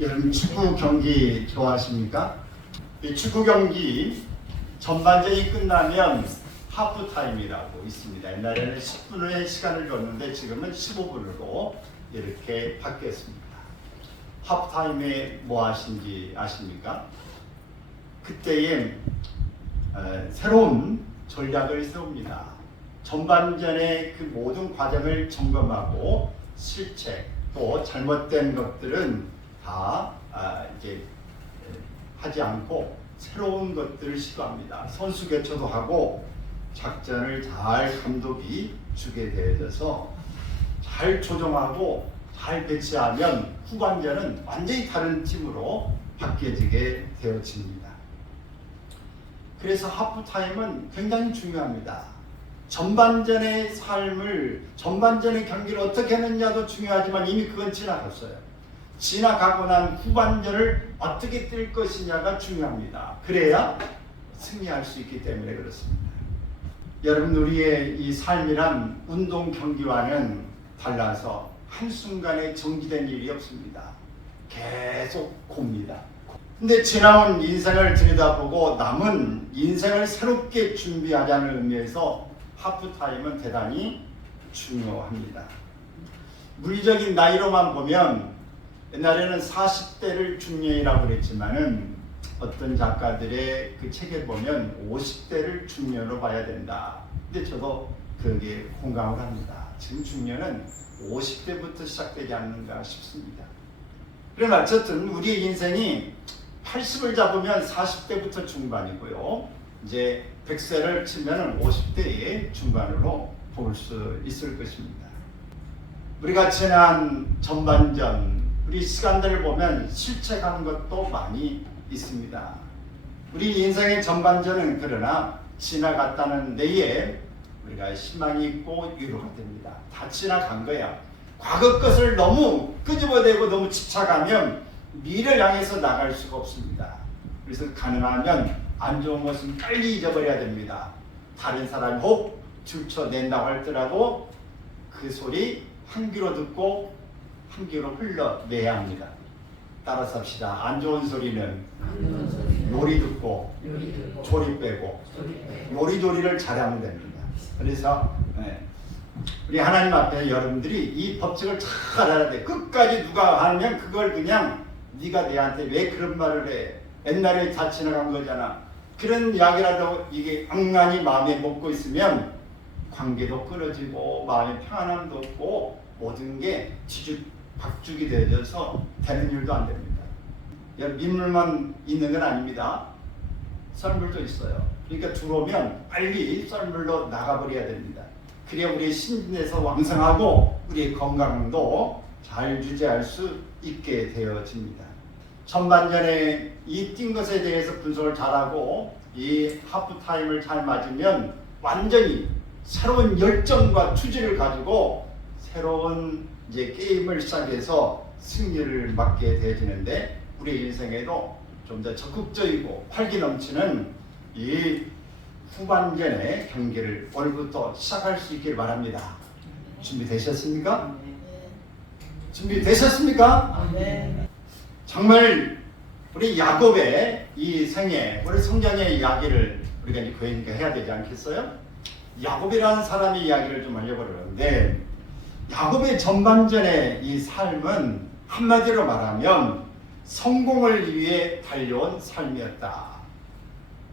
여러분 축구 경기 좋아하십니까? 이 축구 경기 전반전이 끝나면 하프타임이라고 있습니다. 옛날에는 10분의 시간을 줬는데 지금은 15분으로 이렇게 바뀌었습니다. 하프타임에 뭐 하신지 아십니까? 그때에 새로운 전략을 세웁니다. 전반전의 그 모든 과정을 점검하고 실책 또 잘못된 것들은 다 이제 하지 않고 새로운 것들을 시도합니다. 선수 교체도 하고 작전을 잘 감독이 주게 되어져서 잘 조정하고 잘 배치하면 후반전은 완전히 다른 팀으로 바뀌어지게 되어집니다. 그래서 하프타임은 굉장히 중요합니다. 전반전의 전반전의 경기를 어떻게 했느냐도 중요하지만 이미 그건 지나갔어요. 지나가고 난 후반전을 어떻게 뛸 것이냐가 중요합니다. 그래야 승리할 수 있기 때문에 그렇습니다. 여러분, 우리의 이 삶이란 운동 경기와는 달라서 한순간에 정지된 일이 없습니다. 계속 곱니다. 근데 지나온 인생을 들여다보고 남은 인생을 새롭게 준비하자는 의미에서 하프타임은 대단히 중요합니다. 물리적인 나이로만 보면 옛날에는 40대를 중년이라고 그랬지만은 어떤 작가들의 그 책에 보면 50대를 중년으로 봐야 된다. 근데 저도 그게 공감을 합니다. 지금 중년은 50대부터 시작되지 않는가 싶습니다. 그러나 어쨌든 우리의 인생이 80을 잡으면 40대부터 중반이고요. 이제 100세를 치면 50대의 중반으로 볼 수 있을 것입니다. 우리가 지난 전반전 우리 시간들을 보면 실책한 것도 많이 있습니다. 우리 인생의 전반전은 그러나 지나갔다는 데에 우리가 희망이 있고 위로가 됩니다. 다 지나간 거야. 과거 것을 너무 끄집어내고 너무 집착하면 미래를 향해서 나갈 수가 없습니다. 그래서 가능하면 안 좋은 것은 빨리 잊어버려야 됩니다. 다른 사람이 혹 들춰낸다고 할지라도 그 소리 한 귀로 듣고 한 귀로 흘러내야 합니다. 따라서 합시다. 안 좋은 소리는 요리 듣고 조리 빼고 요리조리를 잘하면 됩니다. 그래서 우리 하나님 앞에 여러분들이 이 법칙을 잘 알아야 돼. 끝까지 누가 하면 그걸 그냥 네가 내한테 왜 그런 말을 해? 옛날에 다 지나간 거잖아. 그런 이야기라도 이게 엉망이 마음에 먹고 있으면 관계도 끊어지고 마음의 평안함도 없고 모든 게 뒤죽박죽이 되어져서 되는 일도 안 됩니다. 민물만 있는 건 아닙니다. 썰물도 있어요. 그러니까 들어오면 빨리 썰물로 나가버려야 됩니다. 그래야 우리의 신진에서 왕성하고 우리의 건강도 잘 유지할 수 있게 되어집니다. 전반전에 이 뛴 것에 대해서 분석을 잘하고 이 하프타임을 잘 맞으면 완전히 새로운 열정과 투지를 가지고 새로운 이제 게임을 시작해서 승리를 맞게 되어지는데 우리 인생에도 좀 더 적극적이고 활기 넘치는 이 후반전의 경기를 오늘부터 시작할 수 있길 바랍니다. 준비되셨습니까? 준비되셨습니까? 정말 우리 야곱의 이 생애, 우리 성경의 이야기를 우리가 이제 그러니까 해야 되지 않겠어요? 야곱이라는 사람의 이야기를 좀 알려보려는데 야곱의 전반전의 이 삶은 한마디로 말하면 성공을 위해 달려온 삶이었다.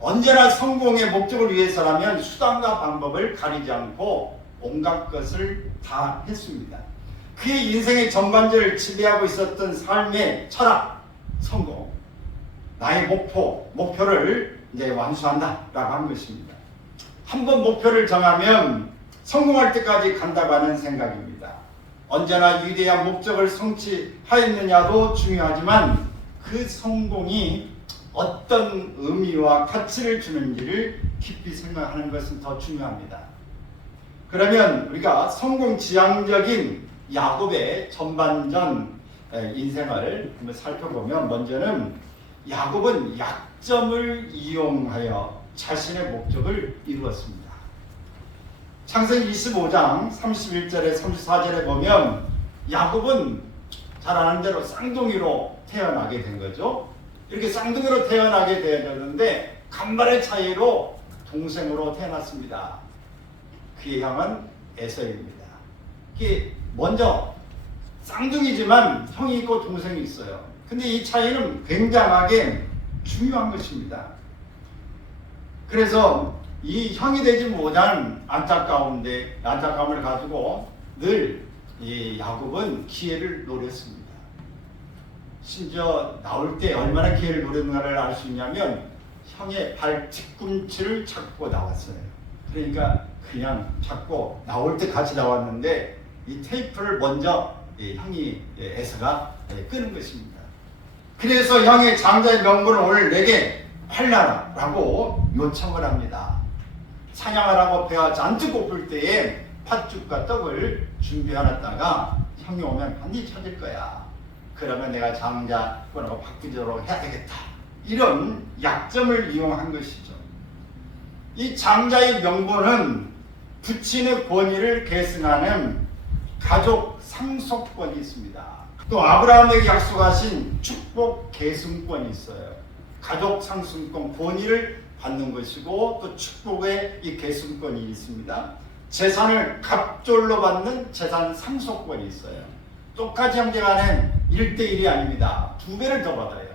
언제나 성공의 목적을 위해서라면 수단과 방법을 가리지 않고 온갖 것을 다 했습니다. 그의 인생의 전반전을 지배하고 있었던 삶의 철학, 성공, 나의 목표를 이제 완수한다라고 한 것입니다. 한번 목표를 정하면 성공할 때까지 간다고 하는 생각입니다. 언제나 위대한 목적을 성취하였느냐도 중요하지만 그 성공이 어떤 의미와 가치를 주는지를 깊이 생각하는 것은 더 중요합니다. 그러면 우리가 성공지향적인 야곱의 전반전 인생을 한번 살펴보면 먼저는 야곱은 약점을 이용하여 자신의 목적을 이루었습니다. 창세기 25장 31절에 34절에 보면 야곱은 잘 아는 대로 쌍둥이로 태어나게 된 거죠. 이렇게 쌍둥이로 태어나게 되었는데 간발의 차이로 동생으로 태어났습니다. 그의 형은 에서입니다. 이게 먼저 쌍둥이지만 형이 있고 동생이 있어요. 근데 이 차이는 굉장하게 중요한 것입니다. 그래서 이 형이 되지 못한 안타까움을 가지고 늘 이 야곱은 기회를 노렸습니다. 심지어 나올 때 얼마나 기회를 노렸는가를 알 수 있냐면 형의 발 뒤꿈치를 잡고 나왔어요. 그러니까 그냥 잡고 나올 때 같이 나왔는데 이 테이프를 먼저 형이 에서가 끄는 것입니다. 그래서 형의 장자의 명분을 오늘 내게 팔라라고 요청을 합니다. 사냥하라고 배가 잔뜩 고플 때에 팥죽과 떡을 준비해놨다가 형이 오면 반드시 찾을 거야. 그러면 내가 장자권하고 바꾸도록 해야 되겠다. 이런 약점을 이용한 것이죠. 이 장자의 명분은 부친의 권위를 계승하는 가족 상속권이 있습니다. 또 아브라함에게 약속하신 축복 계승권이 있어요. 가족 상속권 권위를 받는 것이고 또 축복의 이 계승권이 있습니다. 재산을 갑절로 받는 재산 상속권이 있어요. 똑같이 형제간엔 1대1이 아닙니다. 2배를 더 받아요.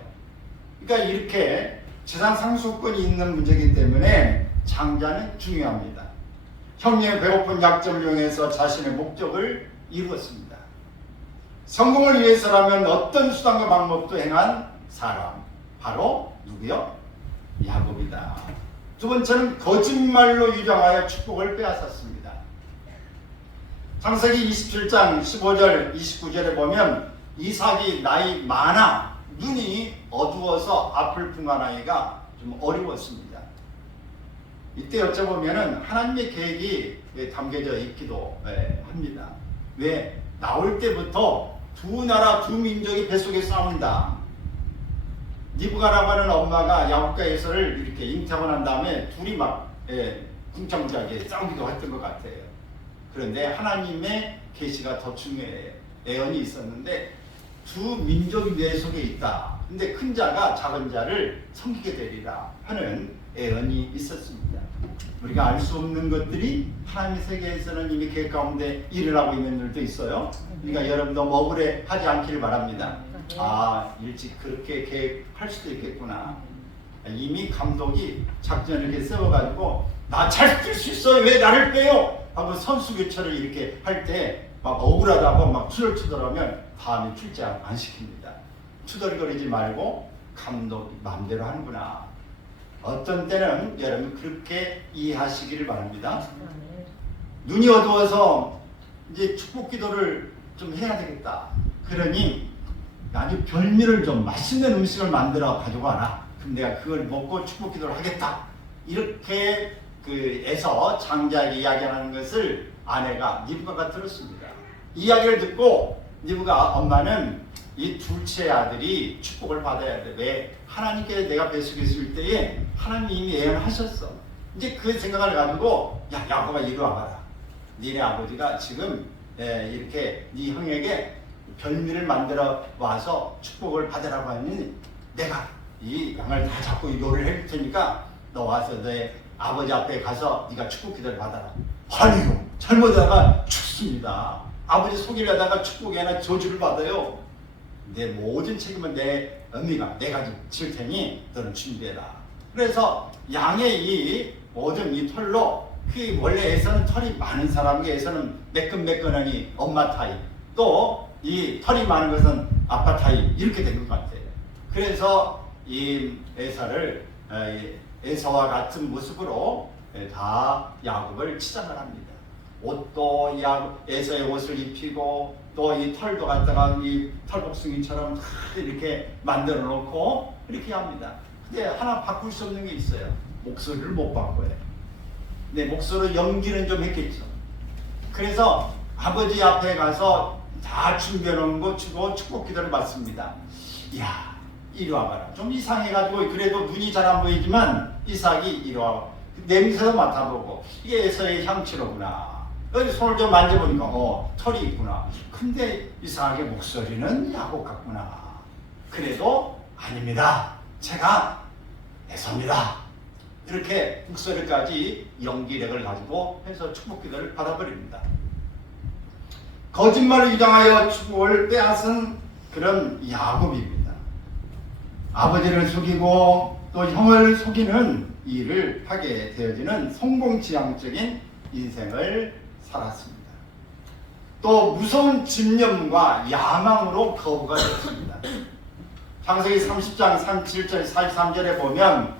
그러니까 이렇게 재산 상속권이 있는 문제이기 때문에 장자는 중요합니다. 형님의 배고픈 약점을 이용해서 자신의 목적을 이루었습니다. 성공을 위해서라면 어떤 수단과 방법도 행한 사람, 바로 누구요? 야곱이다. 두 번째는 거짓말로 유정하여 축복을 빼앗았습니다. 창세기 27장 15절 29절에 보면 이삭이 나이 많아 눈이 어두워서 앞을 풍하나이가 좀 어려웠습니다. 이때 여쭤보면 하나님의 계획이 담겨져 있기도 합니다. 왜? 나올 때부터 두 나라 두 민족이 뱃속에 싸운다. 리브가라고 하는 엄마가 야곱과 에서를 이렇게 잉태하고 난 다음에 둘이 막 궁창무지하게 싸우기도 했던 것 같아요. 그런데 하나님의 계시가 더 중요해요. 애언이 있었는데 두 민족이 뇌 속에 있다. 근데 큰 자가 작은 자를 섬기게 되리라 하는 애언이 있었습니다. 우리가 알 수 없는 것들이 하나님의 세계에서는 이미 계획 가운데 일을 하고 있는 일도 있어요. 그러니까 여러분도 억울해 하지 않기를 바랍니다. 아, 일찍 그렇게 계획할 수도 있겠구나. 이미 감독이 작전을 이렇게 세워가지고 나 잘 뛸 수 있어요. 왜 나를 빼요? 하고 선수 교체를 이렇게 할 때 막 억울하다고 막 투덜투덜하면 다음에 출장 안 시킵니다. 투덜거리지 말고 감독이 마음대로 하는구나. 어떤 때는 여러분 그렇게 이해하시기를 바랍니다. 눈이 어두워서 이제 축복 기도를 좀 해야 되겠다. 그러니 아주 별미를 좀 맛있는 음식을 만들어 가지고 와라. 그럼 내가 그걸 먹고 축복 기도를 하겠다. 이렇게 에서 장자에게 이야기하는 것을 아내가 니브가가 들었습니다. 이야기를 듣고 니브가 엄마는 이 둘째 아들이 축복을 받아야 돼. 왜? 하나님께 내가 뱃속에 있을 때에 하나님이 이미 예언하셨어. 이제 그 생각을 가지고 야 야곱아 이리 와봐라. 니네 아버지가 지금 이렇게 네 형에게 별미를 만들어 와서 축복을 받으라고 하니 내가 이 양을 다 잡고 요리를 해줄 테니까 너 와서 내 아버지 앞에 가서 네가 축복 기도를 받아라. 아니요. 잘못하다가 죽습니다. 아버지 속이려다가 축복이 아니라 저주를 받아요. 내 모든 책임은 내 언니가 내가 질 테니 너는 준비해라. 그래서 양의 이 모든 이 털로 그 원래 에서는 털이 많은 사람에게서는 매끈매끈하니 엄마 타입 또 이 털이 많은 것은 아빠 타입 이렇게 된 것 같아요. 그래서 이 에서와 같은 모습으로 다 야곱을 치장을 합니다. 옷도 에서의 옷을 입히고 또 이 털도 갖다가 이 털복숭이처럼 이렇게 만들어 놓고 이렇게 합니다. 근데 하나 바꿀 수 없는 게 있어요. 목소리를 못 바꿔요. 네, 목소리 연기는 좀 했겠죠. 그래서 아버지 앞에 가서 다 준비해 놓은 거 주고 축복 기도를 받습니다. 이야, 이리 와봐라. 좀 이상해가지고 그래도 눈이 잘 안 보이지만 이삭이 이리 와봐. 냄새도 맡아보고 이게 에서의 향치로구나. 여기 손을 좀 만져보니까 털이 있구나. 근데 이상하게 목소리는 야곱 같구나. 그래도 아닙니다. 제가 애섭니다. 이렇게 목소리까지 연기력을 가지고 해서 축복 기도를 받아버립니다. 거짓말을 주장하여 축복을 빼앗은 그런 야곱입니다. 아버지를 속이고 또 형을 속이는 일을 하게 되어지는 성공지향적인 인생을 살았습니다. 또 무서운 집념과 야망으로 거부가 되었습니다. 창세기 30장 37절 43절에 보면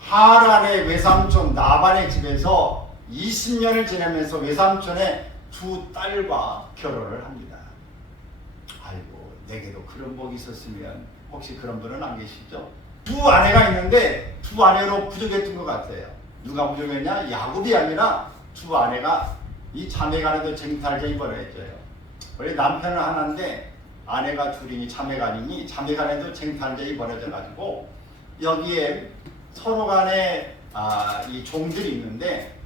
하란의 외삼촌 나반의 집에서 20년을 지내면서 외삼촌의 두 딸과 결혼을 합니다. 아이고, 내게도 그런 복이 있었으면. 혹시 그런 분은 안 계시죠? 두 아내가 있는데 두 아내로 부족했던 것 같아요. 누가 부족했냐? 야곱이 아니라 두 아내가 이 자매간에도 쟁탈전이 벌어져요. 원래 남편은 하나인데 아내가 둘이니 자매간이니 자매간에도 쟁탈전이 벌어져가지고 여기에 서로 간에 이 종들이 있는데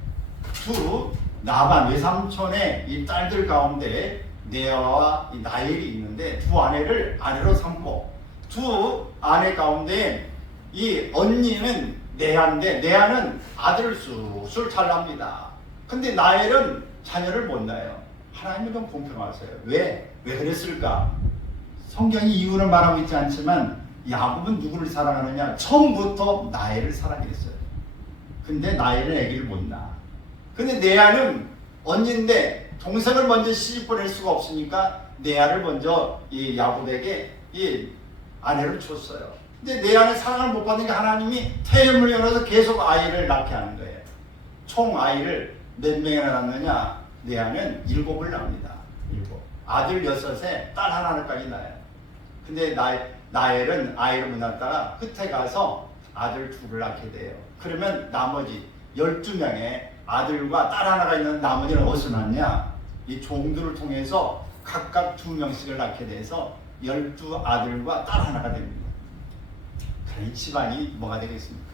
두 나반 외삼촌의 이 딸들 가운데 네아와 이 나엘이 있는데 두 아내를 아내로 삼고 두 아내 가운데 이 언니는 네아인데 네아는 아들을 쑥쑥 잘 납니다. 근데 나엘은 자녀를 못 낳아요. 하나님은 좀 공평하세요. 왜 그랬을까? 성경이 이유는 말하고 있지 않지만 야곱은 누구를 사랑하느냐? 처음부터 나엘을 사랑했어요. 근데 나엘은 아기를 못 낳아. 근데 네아는 언니인데 동생을 먼저 시집 보낼 수가 없으니까 네아를 먼저 이 야곱에게 이 아내를 줬어요. 근데 네아는 사랑을 못 받으니까 하나님이 태음을 열어서 계속 아이를 낳게 하는 거예요. 총 아이를 몇 명이나 낳느냐? 네아는 7을 낳습니다. 7. 아들 6에 딸 하나까지 낳아요. 근데 나엘은 아이를 못 낳다가 끝에 가서 아들 2를 낳게 돼요. 그러면 나머지 12명의 아들과 딸 하나가 있는 나머지는 어디서 낳냐? 이 종들을 통해서 각각 2명씩을 낳게 돼서 12아들과 딸 하나가 됩니다. 그런 집안이 뭐가 되겠습니까?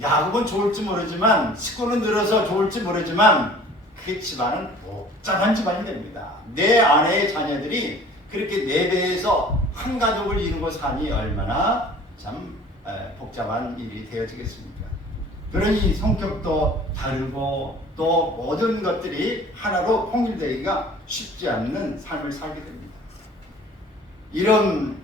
야곱은 좋을지 모르지만 식구는 늘어서 좋을지 모르지만 그 집안은 복잡한 집안이 됩니다. 내 아내의 자녀들이 그렇게 4배에서 한 가족을 이루고 사니 얼마나 참 복잡한 일이 되어지겠습니까? 그러니 성격도 다르고 또 모든 것들이 하나로 통일되기가 쉽지 않는 삶을 살게 됩니다. 이런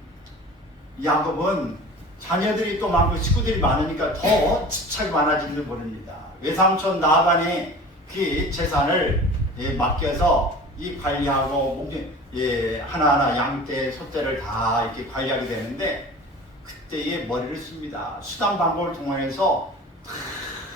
야곱은 자녀들이 또 많고 식구들이 많으니까 더 집착이 많아지는 줄 모릅니다. 외삼촌 나반의 그 재산을 맡겨서 이 관리하고 하나하나 양떼, 소떼를 다 이렇게 관리하게 되는데 그때에 머리를 씁니다. 수단 방법을 통해서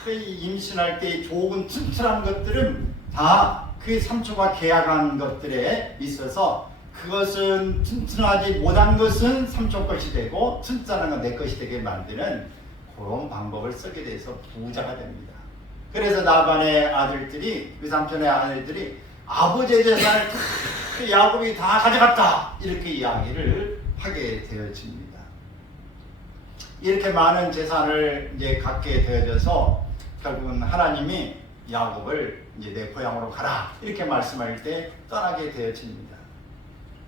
임신할 때 좋은 튼튼한 것들은 다 그 삼촌과 계약한 것들에 있어서 그것은 튼튼하지 못한 것은 삼촌 것이 되고 튼튼한 건 내 것이 되게 만드는 그런 방법을 쓰게 돼서 부자가 됩니다. 그래서 나반의 아들들이 외삼촌의 아들들이 아버지의 재산을 야곱이 다 가져갔다 이렇게 이야기를 하게 되어집니다. 이렇게 많은 재산을 이제 갖게 되어져서 결국은 하나님이 야곱을 이제 내 고향으로 가라 이렇게 말씀할 때 떠나게 되어집니다.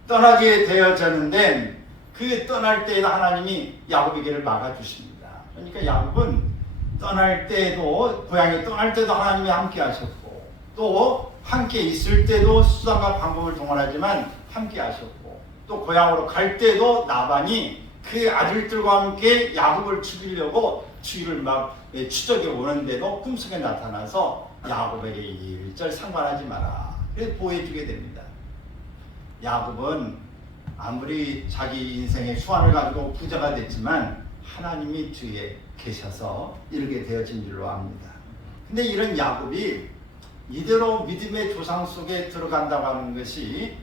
떠나게 되어졌는데 그 떠날 때에도 하나님이 야곱의 길을 막아주십니다. 그러니까 야곱은 떠날 때도 고향에 떠날 때도 하나님이 함께 하셨고 또 함께 있을 때도 수단과 방법을 동원하지만 함께 하셨고 또 고향으로 갈 때도 나반이 그 아들들과 함께 야곱을 죽이려고 주위를 막 추적해 오는데도 꿈속에 나타나서 야곱에게 일절 상관하지 마라. 그래서 보호해주게 됩니다. 야곱은 아무리 자기 인생의 수완을 가지고 부자가 됐지만 하나님이 주위에 계셔서 이르게 되어진 줄로 압니다. 근데 이런 야곱이 이대로 믿음의 조상 속에 들어간다고 하는 것이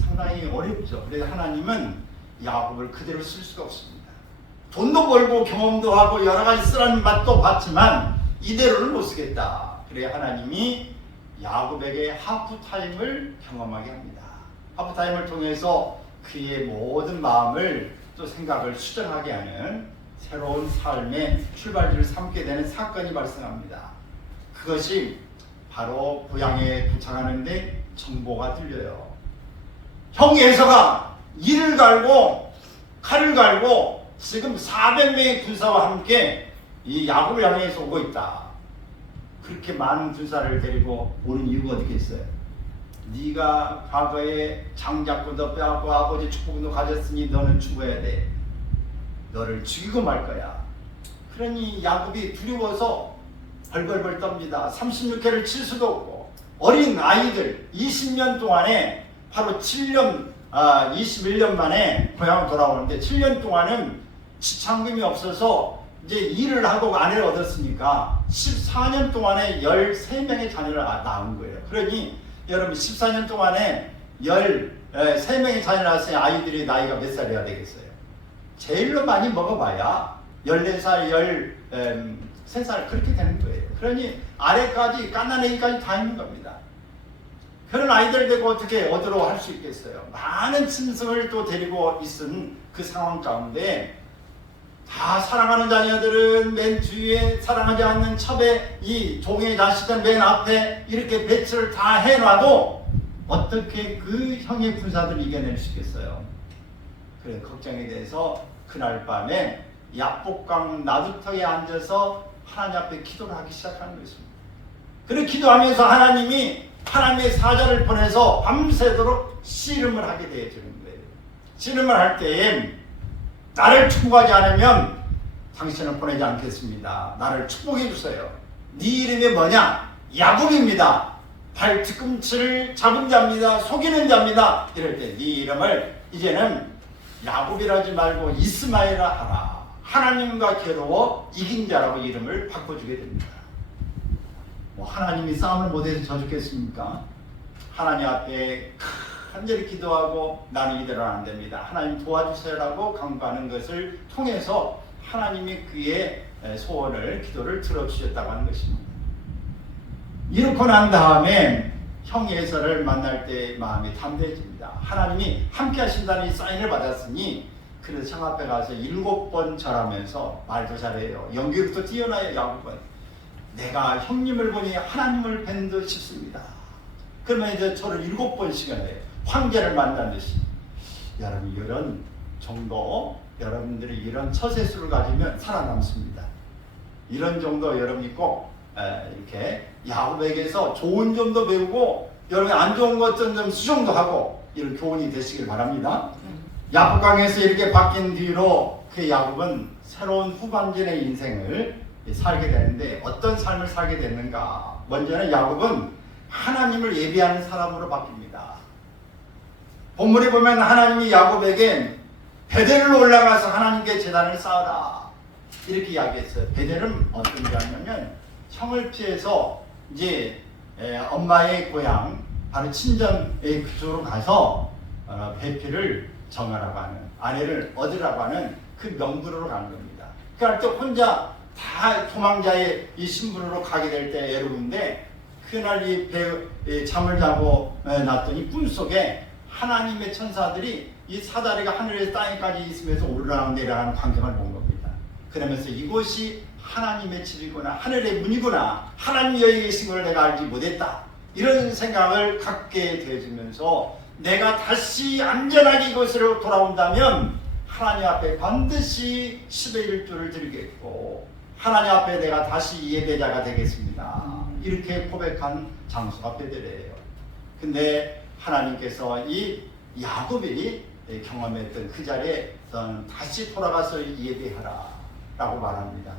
상당히 어렵죠. 그래서 하나님은 야곱을 그대로 쓸 수가 없습니다. 돈도 벌고 경험도 하고 여러 가지 쓰라는 맛도 봤지만 이대로는 못 쓰겠다. 그래 하나님이 야곱에게 하프타임을 경험하게 합니다. 하프타임을 통해서 그의 모든 마음을 또 생각을 수정하게 하는 새로운 삶의 출발지를 삼게 되는 사건이 발생합니다. 그것이 바로 고향에 도착하는데 정보가 들려요. 형 에서가 이를 갈고 칼을 갈고 지금 400명의 군사와 함께 이 야곱을 향해서 오고 있다. 그렇게 많은 군사를 데리고 오는 이유가 어디 있어요? 네가 과거에 장자권도 빼앗고 아버지 축복도 가졌으니 너는 죽어야 돼. 너를 죽이고 말 거야. 그러니 야곱이 두려워서 벌벌벌 떱니다. 36회를 칠 수도 없고 어린 아이들 20년 동안에 바로 21년 만에 고향 돌아오는데 7년 동안은 지참금이 없어서 이제 일을 하고 아내를 얻었으니까 14년 동안에 13명의 자녀를 낳은 거예요. 그러니 여러분 14년 동안에 13명의 자녀를 낳았으니 아이들이 나이가 몇 살이어야 되겠어요? 제일로 많이 먹어봐야 14살, 13살 그렇게 되는 거예요. 그러니 아래까지 갓난아기까지 다 있는 겁니다. 그런 아이들 되고 어떻게 어디로 할 수 있겠어요? 많은 짐승을 또 데리고 있은 그 상황 가운데 다 사랑하는 자녀들은 맨 뒤에 사랑하지 않는 첩에 이 종의 자식은 맨 앞에 이렇게 배치를 다 해놔도 어떻게 그 형의 군사들을 이겨낼 수 있겠어요? 그래 걱정이 돼서 그날 밤에 야복강 나루터에 앉아서 하나님 앞에 기도를 하기 시작하는 것입니다. 그렇게 기도하면서 하나님의 사자를 보내서 밤새도록 씨름을 하게 되어지는 거예요. 씨름을 할 때에 나를 축복하지 않으면 당신을 보내지 않겠습니다. 나를 축복해 주세요. 네 이름이 뭐냐? 야곱입니다. 발 뒤꿈치를 잡은 자입니다. 속이는 자입니다. 이럴 때 네 이름을 이제는 야곱이라지 말고 이스마엘이라 하라. 하나님과 겨루어 이긴 자라고 이름을 바꿔주게 됩니다. 뭐 하나님이 싸움을 못해서 져 죽겠습니까? 하나님 앞에 간절히 기도하고 나는 이대로는 안 됩니다. 하나님 도와주세요라고 간구하는 것을 통해서 하나님이 그의 소원을 기도를 들어주셨다고 하는 것입니다. 이렇고 난 다음에 형 에서를 만날 때 마음이 담대해집니다. 하나님이 함께 하신다는 사인을 받았으니 그래서 형 앞에 가서 7번 절하면서 말도 잘해요. 연기력도 뛰어나요. 야곱은 내가 형님을 보니 하나님을 뵌 듯 싶습니다. 그러면 이제 저를 7번씩을 해요. 황제를 만난 듯이. 여러분 이런 정도 여러분들이 이런 처세술을 가지면 살아남습니다. 이런 정도 여러분이 꼭 이렇게 야곱에게서 좋은 점도 배우고 여러분 안 좋은 것들 좀 수정도 하고 이런 교훈이 되시길 바랍니다. 야복강에서 이렇게 바뀐 뒤로 그 야곱은 새로운 후반전의 인생을 살게 되는데 어떤 삶을 살게 됐는가? 먼저는 야곱은 하나님을 예배하는 사람으로 바뀝니다. 본문에 보면 하나님이 야곱에게 베델로 올라가서 하나님께 제단을 쌓아라 이렇게 이야기했어요. 베델은 어떤 데냐면 형을 피해서 이제 엄마의 고향 바로 친정의 그쪽으로 가서 배필을 정하라고 하는 아내를 얻으라고 하는 그 명분으로 가는 겁니다. 그럴 때 혼자 다 도망자의 이 신분으로 가게 될 때 여러분인데 그날 이 잠을 자고 났더니 꿈속에 하나님의 천사들이 이 사다리가 하늘에서 땅에까지 있으면서 오르락 내려가는 광경을 본 겁니다. 그러면서 이곳이 하나님의 집이구나, 하늘의 문이구나, 하나님 여기 계신 걸 내가 알지 못했다 이런 생각을 갖게 되어지면서 내가 다시 안전하게 이곳으로 돌아온다면 하나님 앞에 반드시 10의 1조를 드리겠고 하나님 앞에 내가 다시 예배자가 되겠습니다. 이렇게 고백한 장소가 베델이에요. 근데 하나님께서 이 야곱이 경험했던 그 자리에 다시 돌아가서 예배하라 라고 말합니다.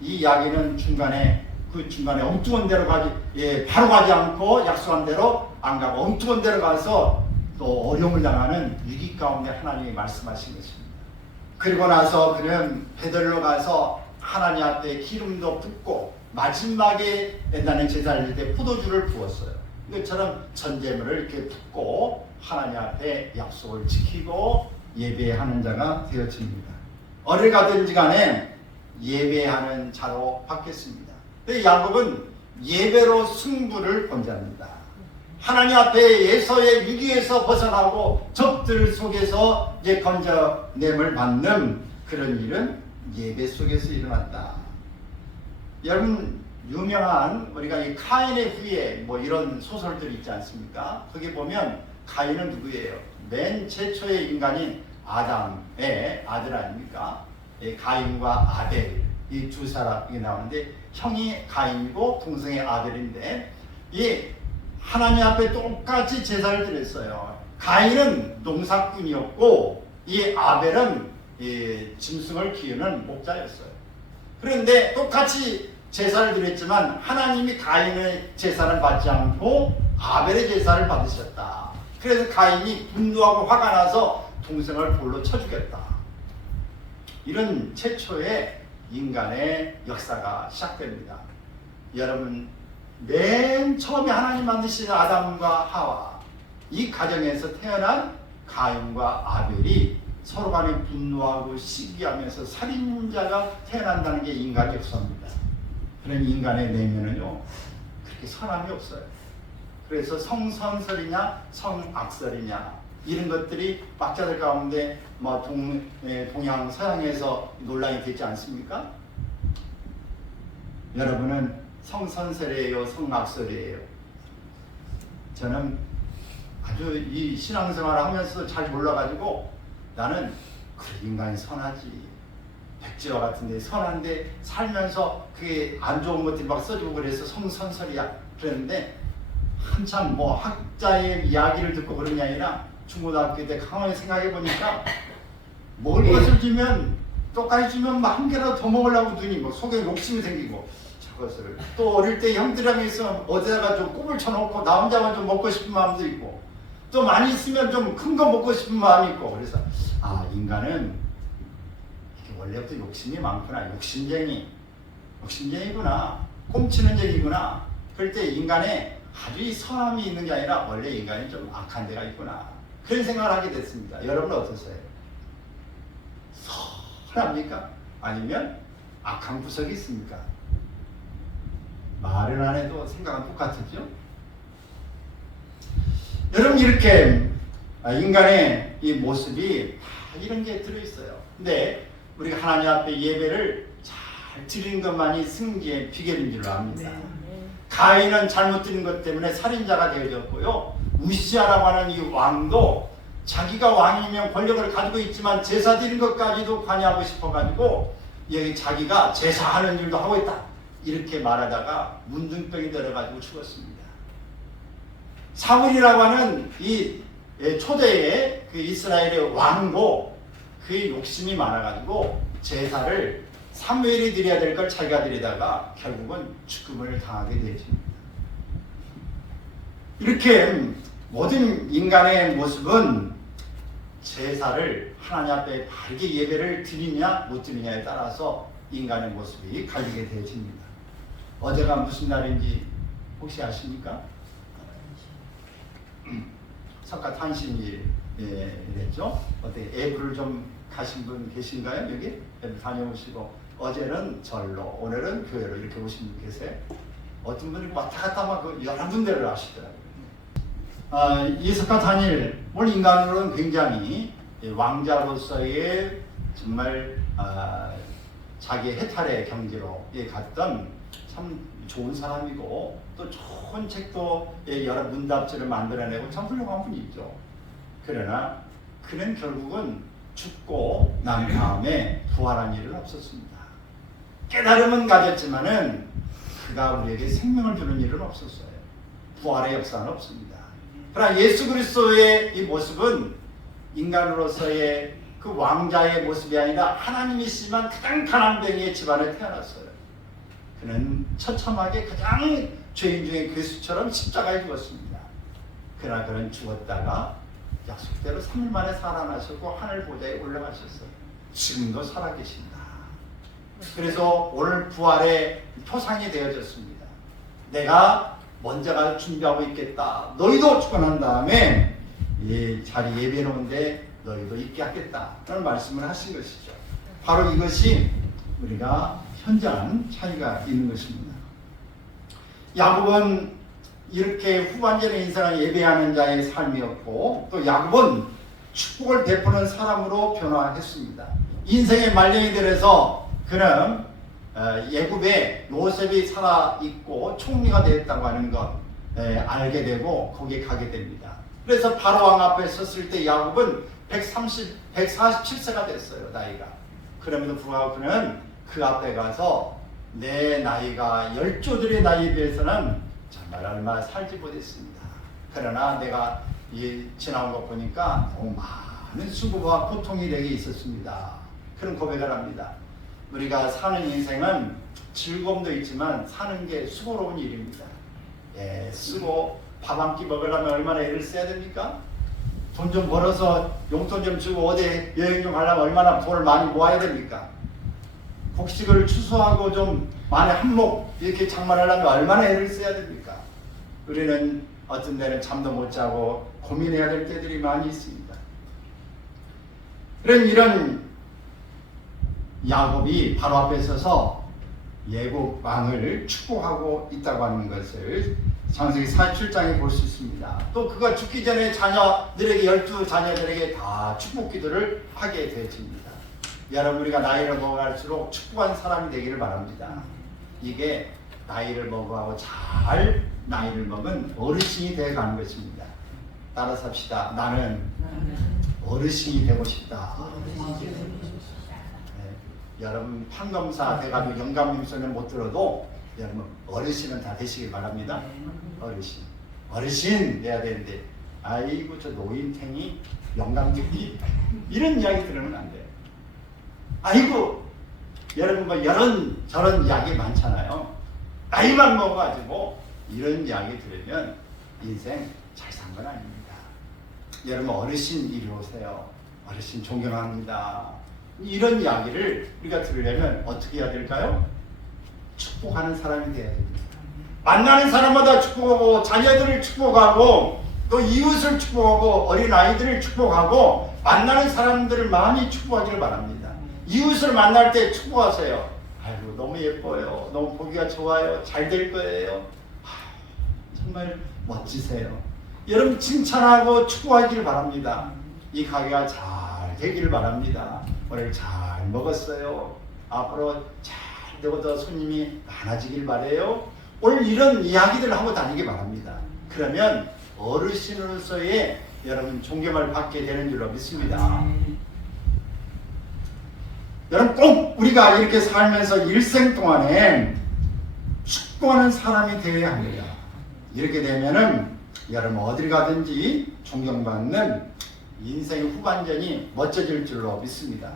이 이야기는 중간에 엉뚱한 데로 바로 가지 않고 약속한 대로 안 가고 엉뚱한 데로 가서 또 어려움을 당하는 위기 가운데 하나님이 말씀하신 것입니다. 그리고 나서 그는 베델로 가서 하나님 앞에 기름도 붓고 마지막에 나는 제사를 질 때 포도주를 부었어요. 이것처럼 전제물을 이렇게 붓고 하나님 앞에 약속을 지키고 예배하는 자가 되어집니다. 어딜 가든지 간에 예배하는 자로 바뀌었습니다. 야곱은 예배로 승부를 본 자입니다. 하나님 앞에 예서의 위기에서 벗어나고 적들 속에서 이제 건져냄을 받는 그런 일은 예배 속에서 일어났다. 여러분 유명한 우리가 이 카인의 후예 뭐 이런 소설들이 있지 않습니까? 거기 보면 카인은 누구예요? 맨 최초의 인간인 아담의 아들 아닙니까? 가인과 아벨 이 두 사람이 나오는데 형이 가인이고 동생이 아벨인데 이 하나님 앞에 똑같이 제사를 드렸어요. 가인은 농사꾼이었고 이 아벨은 이 짐승을 키우는 목자였어요. 그런데 똑같이 제사를 드렸지만 하나님이 가인의 제사를 받지 않고 아벨의 제사를 받으셨다. 그래서 가인이 분노하고 화가 나서 동생을 돌로 쳐 죽였다. 이런 최초의 인간의 역사가 시작됩니다. 여러분, 맨 처음에 하나님 만드신 아담과 하와 이 가정에서 태어난 가인과 아벨이 서로 간에 분노하고 시기하면서 살인자가 태어난다는 게 인간의 역사입니다. 그런 인간의 내면은요 그렇게 선함이 없어요. 그래서 성선설이냐 성악설이냐 이런 것들이 박자들 가운데 뭐 동양 서양에서 논란이 되지 않습니까? 여러분은 성선설이에요 성악설이에요? 저는 아주 이 신앙생활을 하면서 잘 몰라가지고 나는 그래 인간이 선하지 백지와 같은데 선한데 살면서 그게 안 좋은 것들이 막 써주고 그래서 성선설이야 그랬는데 한참 뭐 학자의 이야기를 듣고 그런 게 아니라 중고등학교 때 가만히 생각해 보니까 먹을 것을 주면 똑같이 주면 한 개라도 더 먹으려고 눈이 뭐 속에 욕심이 생기고 저것을 또 어릴 때 형들이랑 있으면 어디다가 좀 꿈을 쳐놓고 나 혼자만 좀 먹고 싶은 마음도 있고 또 많이 있으면 좀 큰 거 먹고 싶은 마음이 있고 그래서 아 인간은 이게 원래부터 욕심이 많구나 욕심쟁이구나 꼼치는 적이구나 그럴 때 인간에 아주 선함이 있는 게 아니라 원래 인간이 좀 악한 데가 있구나 그런 생각을 하게 됐습니다. 여러분 어떠세요? 선합니까? 아니면 악한 구석이 있습니까? 말은 안 해도 생각은 똑같죠? 여러분 이렇게 인간의 이 모습이 다 이런 게 들어있어요. 근데 우리가 하나님 앞에 예배를 잘 드리는 것만이 승리의 비결인 줄 압니다. 가인은 잘못 드린 것 때문에 살인자가 되어졌고요. 우시아라고 하는 이 왕도 자기가 왕이면 권력을 가지고 있지만 제사 드린 것까지도 관여하고 싶어가지고 여기 자기가 제사하는 일도 하고 있다 이렇게 말하다가 문둥병이 들어가지고 죽었습니다. 사울이라고 하는 이 초대의 그 이스라엘의 왕도 그 욕심이 많아가지고 제사를 사무엘이 드려야 될 걸 자기가 드리다가 결국은 죽음을 당하게 되었습니다. 이렇게 모든 인간의 모습은 제사를 하나님 앞에 바르게 예배를 드리냐 못 드리냐에 따라서 인간의 모습이 갈리게 되어집니다. 어제가 무슨 날인지 혹시 아십니까? 석가탄신일이랬죠. 어떻게 애부를 좀 가신 분 계신가요? 여기 애부 다녀오시고 어제는 절로 오늘은 교회로 이렇게 오신 분 계세요? 어떤 분이 왔다 갔다 막 여러 군데를 하시더라고요. 이 석가탄일 오늘 인간으로는 굉장히 왕자로서의 정말 자기 해탈의 경지로 갔던 참 좋은 사람이고 또 좋은 책도 여러 문답지를 만들어내고 참 훌륭한 분이 있죠. 그러나 그는 결국은 죽고 난 다음에 부활한 일은 없었습니다. 깨달음은 가졌지만은 그가 우리에게 생명을 주는 일은 없었어요. 부활의 역사는 없습니다. 그러나 예수 그리스도의 이 모습은 인간으로서의 그 왕자의 모습이 아니라 하나님이시지만 가장 가난뱅이의 집안에 태어났어요. 그는 처참하게 가장 죄인 중에 괴수처럼 십자가에 죽었습니다. 그러나 그는 죽었다가 약속대로 3일 만에 살아나셨고 하늘 보좌에 올라가셨어요. 지금도 살아계신다. 그래서 오늘 부활의 표상이 되어졌습니다. 내가 먼저 갈 준비하고 있겠다. 너희도 축원한 다음에 이 자리 예배해 놓은데 너희도 있게 하겠다. 라는 말씀을 하신 것이죠. 바로 이것이 우리가 현장 차이가 있는 것입니다. 야곱은 이렇게 후반전의 인생을 예배하는 자의 삶이었고 또 야곱은 축복을 베푸는 사람으로 변화했습니다. 인생의 말년이 들어서 그는 애굽에 요셉이 살아 있고 총리가 되었다고 하는 것 알게 되고 거기에 가게 됩니다. 그래서 바로 왕 앞에 섰을 때 야곱은 147세가 됐어요, 나이가. 그럼에도 불구하고 그는 그 앞에 가서 내 나이가 열조들의 나이에 비해서는 정말 얼마 살지 못했습니다. 그러나 내가 지나온 것 보니까 너무 많은 수고와 고통이 내게 있었습니다. 그런 고백을 합니다. 우리가 사는 인생은 즐거움도 있지만 사는 게 수고로운 일입니다. 쓰고 밥 한 끼 먹으려면 얼마나 애를 써야 됩니까? 돈 좀 벌어서 용돈 좀 주고 어디 여행 좀 가려면 얼마나 돈을 많이 모아야 됩니까? 곡식을 추수하고 좀 많이 한몫 이렇게 장만하려면 얼마나 애를 써야 됩니까? 우리는 어떤 때는 잠도 못 자고 고민해야 될 때들이 많이 있습니다. 이런 야곱이 바로 앞에 서서 예굽 왕을 축복하고 있다고 하는 것을 창세기 47장에 볼 수 있습니다. 또 그가 죽기 전에 자녀들에게 12자녀들에게 다 축복 기도를 하게 되어집니다. 여러분, 우리가 나이를 먹어갈수록 축복한 사람이 되기를 바랍니다. 이게 나이를 먹어가고 잘 나이를 먹은 어르신이 되어가는 것입니다. 따라서 합시다. 나는 어르신이 되고 싶다. 여러분 판검사 돼가지고 영감님소리는 못 들어도 여러분 어르신은 다 되시길 바랍니다. 어르신 돼야 되는데 아이고 저 노인탱이 영감 듣기 이런 이야기 들으면 안 돼요. 아이고 여러분 뭐 저런 이야기 많잖아요. 나이만 먹어가지고 이런 이야기 들으면 인생 잘 산 건 아닙니다. 여러분 어르신 이리 오세요. 어르신 존경합니다. 이런 이야기를 우리가 들으려면 어떻게 해야 될까요? 축복하는 사람이 돼야 됩니다. 만나는 사람마다 축복하고 자녀들을 축복하고 또 이웃을 축복하고 어린아이들을 축복하고 만나는 사람들을 많이 축복하기를 바랍니다. 이웃을 만날 때 축복하세요. 아이고 너무 예뻐요. 너무 보기가 좋아요. 잘 될 거예요. 정말 멋지세요. 여러분 칭찬하고 축복하기를 바랍니다. 이 가게가 잘 되기를 바랍니다. 오늘 잘 먹었어요. 앞으로 잘 되고 더 손님이 많아지길 바래요. 오늘 이런 이야기들을 하고 다니기 바랍니다. 그러면 어르신으로서의 여러분 존경을 받게 되는 줄로 믿습니다. 여러분 꼭 우리가 이렇게 살면서 일생 동안에 축복하는 사람이 되어야 합니다. 이렇게 되면은 여러분 어딜 가든지 존경받는 인생의 후반전이 멋져질 줄로 믿습니다.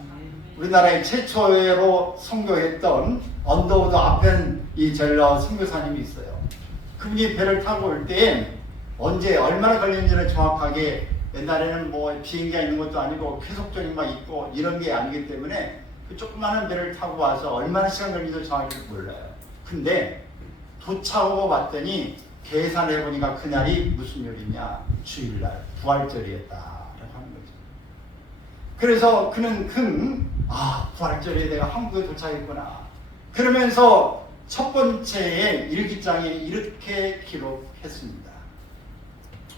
우리나라의 최초로 선교했던 언더우드 아펜 이 젤러 선교사님이 있어요. 그분이 배를 타고 올 때 언제 얼마나 걸리는지를 정확하게 옛날에는 뭐 비행기가 있는 것도 아니고 쾌속전이 막 있고 이런 게 아니기 때문에 그 조그마한 배를 타고 와서 얼마나 시간 걸리는지 정확히 몰라요. 근데 도착하고 봤더니 계산해 보니까 그날이 무슨 요일이냐? 주일날 부활절이었다. 그래서 그는 부활절에 내가 한국에 도착했구나. 그러면서 첫 번째의 일기장에 이렇게 기록했습니다.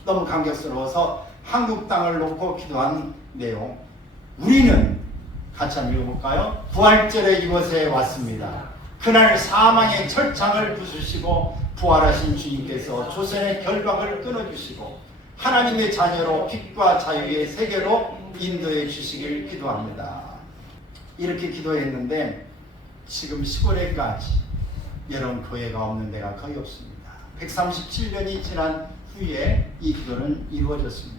너무 감격스러워서 한국 땅을 놓고 기도한 내용. 우리는 같이 한번 읽어볼까요? 부활절에 이곳에 왔습니다. 그날 사망의 철창을 부수시고 부활하신 주님께서 조선의 결박을 끊어주시고 하나님의 자녀로 빛과 자유의 세계로 인도해 주시길 기도합니다. 이렇게 기도했는데 지금 시골에까지 여러분 교회가 없는 데가 거의 없습니다. 137년이 지난 후에 이 기도는 이루어졌습니다.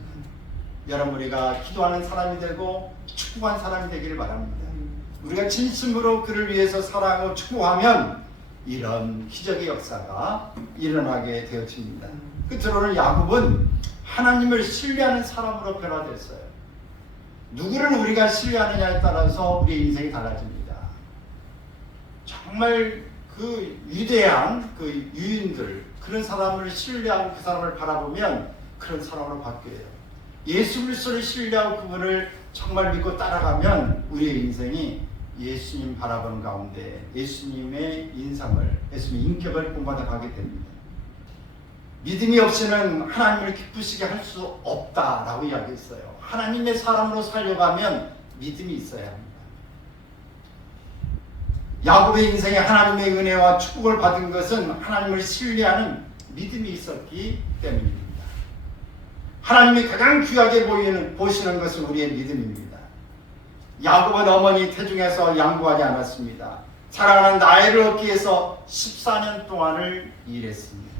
여러분 우리가 기도하는 사람이 되고 축복한 사람이 되기를 바랍니다. 우리가 진심으로 그를 위해서 사랑하고 축복하면 이런 기적의 역사가 일어나게 되어집니다. 끝으로는 야곱은 하나님을 신뢰하는 사람으로 변화됐어요. 누구를 우리가 신뢰하느냐에 따라서 우리의 인생이 달라집니다. 정말 그 위대한 그 유인들 그런 사람을 신뢰하고 그 사람을 바라보면 그런 사람으로 바뀌어요. 예수 그리스도를 신뢰하고 그분을 정말 믿고 따라가면 우리의 인생이 예수님 바라보는 가운데 예수님의 인상을 예수님의 인격을 본받아 가게 됩니다. 믿음이 없이는 하나님을 기쁘시게 할 수 없다라고 이야기했어요. 하나님의 사람으로 살려가면 믿음이 있어야 합니다. 야곱의 인생에 하나님의 은혜와 축복을 받은 것은 하나님을 신뢰하는 믿음이 있었기 때문입니다. 하나님이 가장 귀하게 보시는 것은 우리의 믿음입니다. 야곱은 어머니 태중에서 양보하지 않았습니다. 사랑하는 나이를 얻기 위해서 14년 동안을 일했습니다.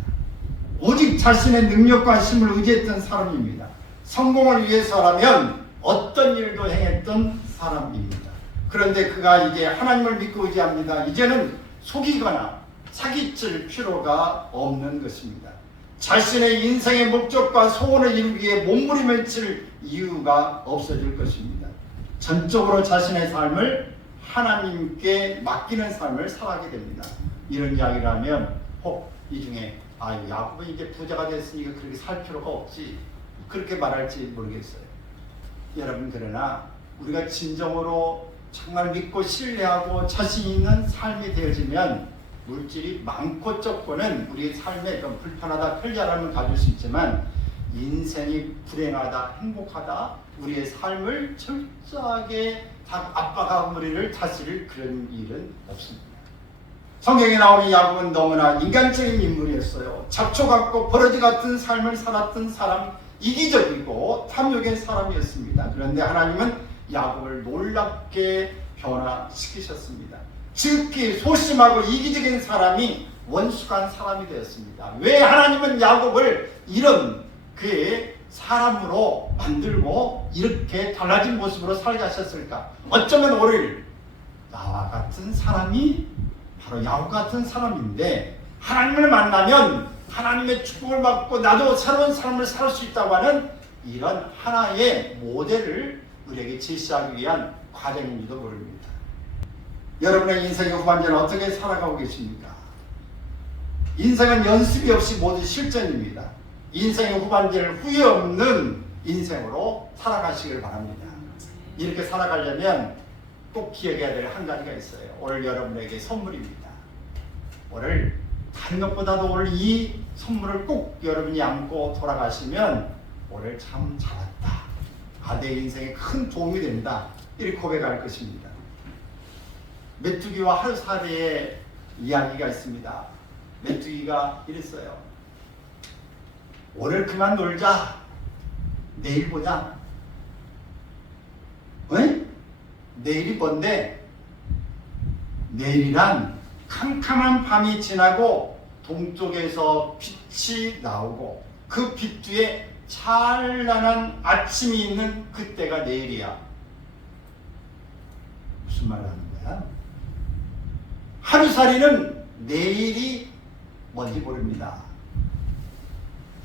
오직 자신의 능력과 힘을 의지했던 사람입니다. 성공을 위해서라면 어떤 일도 행했던 사람입니다. 그런데 그가 이제 하나님을 믿고 의지합니다. 이제는 속이거나 사기칠 필요가 없는 것입니다. 자신의 인생의 목적과 소원을 이루기 위해 몸부림을 칠 이유가 없어질 것입니다. 전적으로 자신의 삶을 하나님께 맡기는 삶을 살아가게 됩니다. 이런 이야기를 하면 혹 이 중에 야곱은 이제 부자가 됐으니까 그렇게 살 필요가 없지, 그렇게 말할지 모르겠어요. 여러분, 그러나 우리가 진정으로 정말 믿고 신뢰하고 자신 있는 삶이 되어지면 물질이 많고 적고는 우리의 삶에 좀 불편하다, 편리함을 가질 수 있지만 인생이 불행하다, 행복하다, 우리의 삶을 철저하게 압박하고 우리를 다스릴 그런 일은 없습니다. 성경에 나오는 야곱은 너무나 인간적인 인물이었어요. 잡초 같고 버러지 같은 삶을 살았던 사람, 이기적이고 탐욕의 사람이었습니다. 그런데 하나님은 야곱을 놀랍게 변화시키셨습니다. 지극히 소심하고 이기적인 사람이 원숙한 사람이 되었습니다. 왜 하나님은 야곱을 이런 그의 사람으로 만들고 이렇게 달라진 모습으로 살게 하셨을까? 어쩌면 오늘 나와 같은 사람이 바로 야곱 같은 사람인데 하나님을 만나면 하나님의 축복을 받고 나도 새로운 삶을 살 수 있다고 하는 이런 하나의 모델을 우리에게 제시하기 위한 과정인지도 모릅니다. 여러분의 인생의 후반전은 어떻게 살아가고 계십니까? 인생은 연습이 없이 모두 실전입니다. 인생의 후반전을 후회 없는 인생으로 살아가시길 바랍니다. 이렇게 살아가려면 꼭 기억해야 될 한 가지가 있어요. 오늘 여러분에게 선물입니다. 오늘 다른 것보다도 오늘 이 선물을 꼭 여러분이 안고 돌아가시면 오늘 참 잘했다, 내 인생에 큰 도움이 된다, 이렇게 고백할 것입니다. 메뚜기와 하루살이의 이야기가 있습니다. 메뚜기가 이랬어요. 오늘 그만 놀자, 내일 보자. 왜? 내일이 뭔데? 내일이란 캄캄한 밤이 지나고 동쪽에서 빛이 나오고 그 빛 뒤에 찬란한 아침이 있는 그때가 내일이야. 무슨 말을 하는 거야? 하루살이는 내일이 뭔지 모릅니다.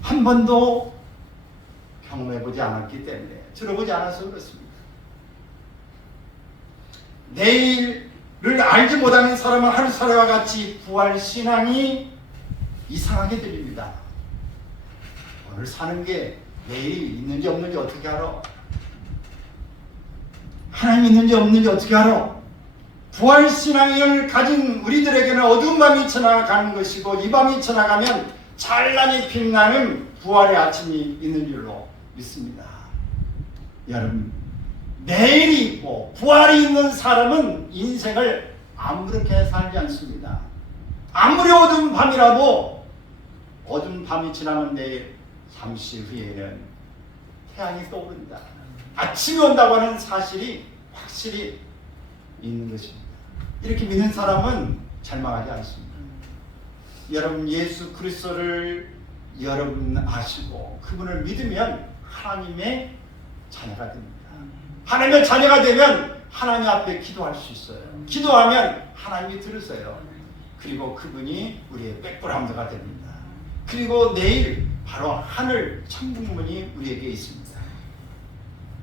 한 번도 경험해보지 않았기 때문에, 들어보지 않아서 그렇습니다. 내일을 알지 못하는 사람은 하루살이와 같이 부활신앙이 이상하게 들립니다. 오늘 사는 게 내일이 있는지 없는지 어떻게 알아? 하나님 있는지 없는지 어떻게 알아? 부활신앙을 가진 우리들에게는 어두운 밤이 지나가는 것이고 이 밤이 지나가면 찬란히 빛나는 부활의 아침이 있는 줄로 믿습니다. 여러분, 내일이 있고 부활이 있는 사람은 인생을 아무렇게 살지 않습니다. 아무리 어두운 밤이라도 어두운 밤이 지나면 내일 잠시 후에는 태양이 떠오른다, 아침이 온다고 하는 사실이 확실히 있는 것입니다. 이렇게 믿는 사람은 절망하지 않습니다. 여러분, 예수 그리스도를 여러분 아시고 그분을 믿으면 하나님의 자녀가 됩니다. 하나님의 자녀가 되면 하나님 앞에 기도할 수 있어요. 기도하면 하나님이 들으세요. 그리고 그분이 우리의 백그라운드가 됩니다. 그리고 내일 바로 하늘 천국문이 우리에게 있습니다.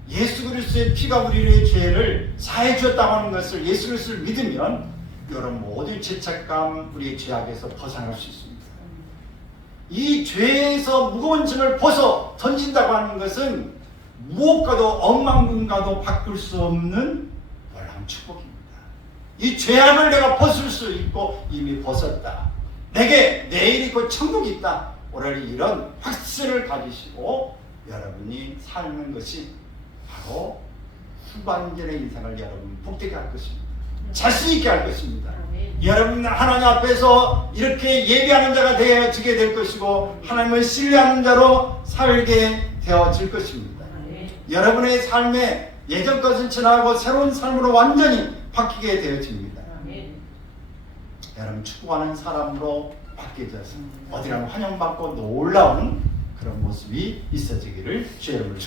예수 그리스도의 피가 우리의 죄를 사해 주었다고 하는 것을, 예수 그리스도를 믿으면 여러분 모든 죄책감, 우리의 죄악에서 벗어날 수 있습니다. 이 죄에서 무거운 짐을 벗어 던진다고 하는 것은 무엇과도 엉망군과도 바꿀 수 없는 놀라운 축복입니다. 이 죄악을 내가 벗을 수 있고 이미 벗었다, 내게 내일 있고 천국이 있다, 오늘 이런 확신을 가지시고 여러분이 사는 것이 바로 후반전의 인생을 여러분 복되게 할 것입니다. 자신 있게 할 것입니다. 여러분 하나님 앞에서 이렇게 예배하는 자가 되어지게 될 것이고 하나님을 신뢰하는 자로 살게 되어질 것입니다. 여러분의 삶에 예전 것은 지나가고 새로운 삶으로 완전히 바뀌게 되어집니다. 여러분 축복하는 사람으로 바뀌어져서 어디 가면 환영받고 놀라운 그런 모습이 있어지기를 주의 이름으로